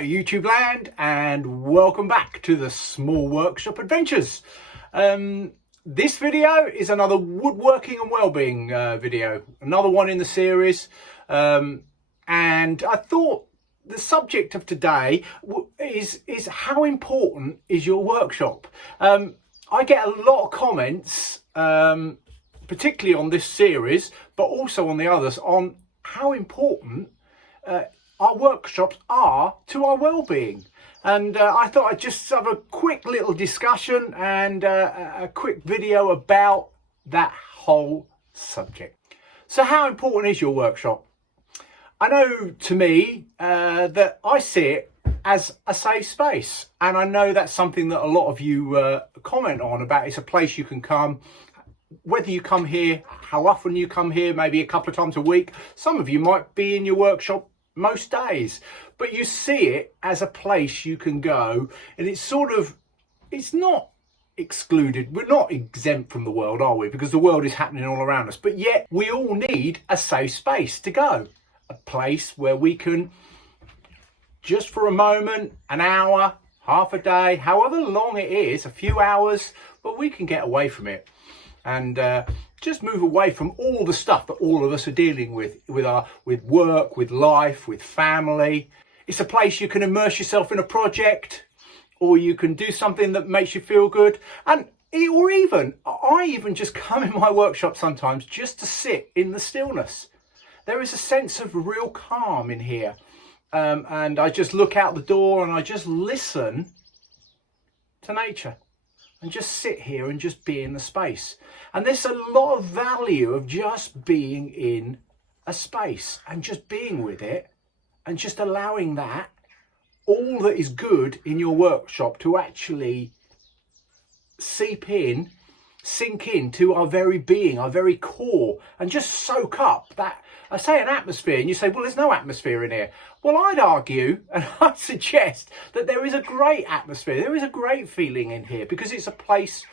YouTube land, and welcome back to the Small Workshop Adventures. This video is another Woodworking and Wellbeing video, another one in the series, and I thought the subject of today is how important is your workshop. I get a lot of comments, particularly on this series, but also on the others, on how important our workshops are to our well-being. And I thought I'd just have a quick little discussion and a quick video about that whole subject. So how important is your workshop? I know, to me, that I see it as a safe space, and I know that's something that a lot of you comment on about. It's a place you can come, whether you come here, how often you come here, maybe a couple of times a week. Some of you might be in your workshop most days, but you see it as a place you can go, and it's not excluded. We're not exempt from the world, are we? Because the world is happening all around us, but yet we all need a safe space to go, a place where we can, just for a moment, an hour, half a day, however long it is, a few hours, but we can get away from it and just move away from all the stuff that all of us are dealing with work, with life, with family. It's a place you can immerse yourself in a project, or you can do something that makes you feel good. I even just come in my workshop sometimes just to sit in the stillness. There is a sense of real calm in here. And I just look out the door and I just listen to nature. And just sit here and just be in the space. And there's a lot of value of just being in a space and just being with it and just allowing that, all that is good in your workshop, to actually sink into our very being, our very core, and just soak up that, I say, an atmosphere. And you say, well, there's no atmosphere in here. Well, I'd argue and I'd suggest that there is a great atmosphere. There is a great feeling in here, because it's a place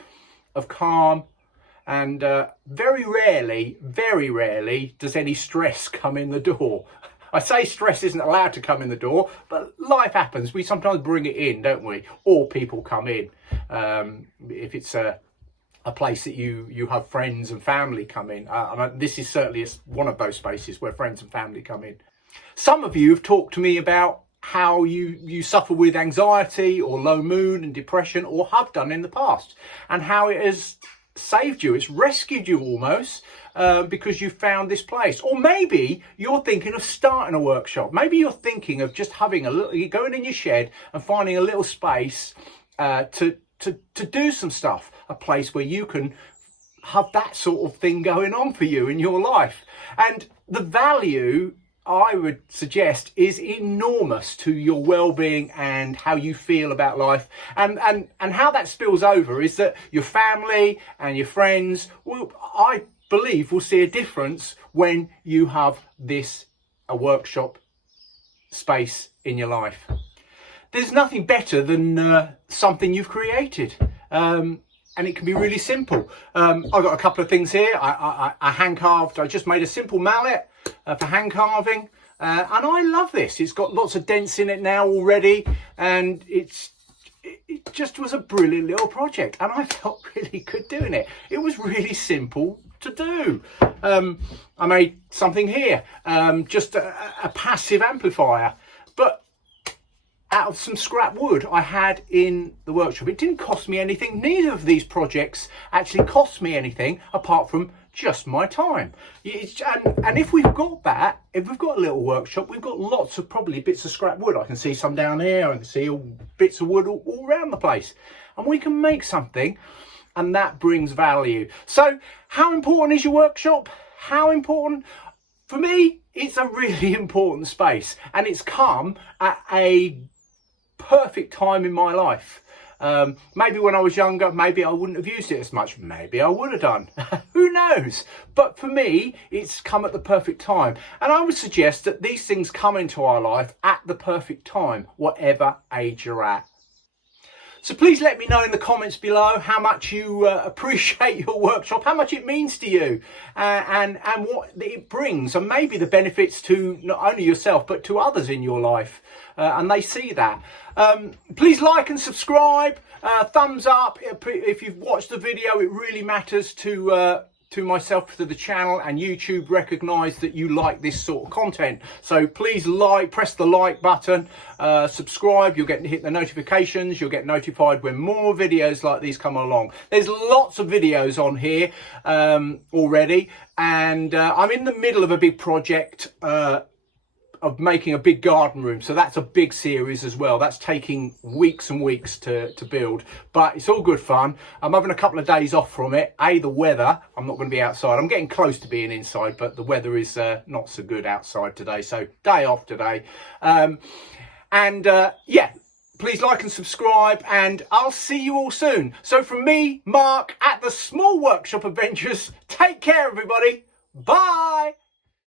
of calm, and very rarely does any stress come in the door. I say stress isn't allowed to come in the door, but life happens. We sometimes bring it in, don't we? Or people come in. If it's a place that you have friends and family come in. This is certainly one of those spaces where friends and family come in. Some of you have talked to me about how you suffer with anxiety or low mood and depression, or have done in the past, and how it has saved you. It's rescued you almost, because you found this place. Or maybe you're thinking of starting a workshop. Maybe you're thinking of just having going in your shed and finding a little space to do some stuff, a place where you can have that sort of thing going on for you in your life. And the value, I would suggest, is enormous to your well-being and how you feel about life. And how that spills over is that your family and your friends will, I believe, will see a difference when you have a workshop space in your life. There's nothing better than something you've created, and it can be really simple. I've got a couple of things here. I hand carved. I just made a simple mallet for hand carving, and I love this. It's got lots of dents in it now already, and it just was a brilliant little project, and I felt really good doing it. It was really simple to do. I made something here, just a passive amplifier, but out of some scrap wood I had in the workshop. It didn't cost me anything. Neither of these projects actually cost me anything apart from just my time. And if we've got a little workshop, we've got lots of probably bits of scrap wood. I can see some down here. I can see bits of wood all around the place. And we can make something, and that brings value. So how important is your workshop? How important? For me, it's a really important space, and it's come at a perfect time in my life. Maybe when I was younger, maybe I wouldn't have used it as much. Maybe I would have done. Who knows? But for me, it's come at the perfect time. And I would suggest that these things come into our life at the perfect time, whatever age you're at. So please let me know in the comments below how much you appreciate your workshop, how much it means to you, and what it brings, and maybe the benefits to not only yourself but to others in your life, and they see that. Please like and subscribe, thumbs up if you've watched the video. It really matters to myself, to the channel, and YouTube recognise that you like this sort of content. So please press the like button, subscribe. You'll hit the notifications. You'll get notified when more videos like these come along. There's lots of videos on here already, and I'm in the middle of a big project of making a big garden room, so that's a big series as well. That's taking weeks and weeks to build, but it's all good fun. I'm having a couple of days off from it. The weather, I'm not going to be outside. I'm getting close to being inside, but the weather is not so good outside today, so day off today. Yeah, please like and subscribe, and I'll see you all soon. So from me, Mark, at the Small Workshop Adventures, take care everybody. Bye.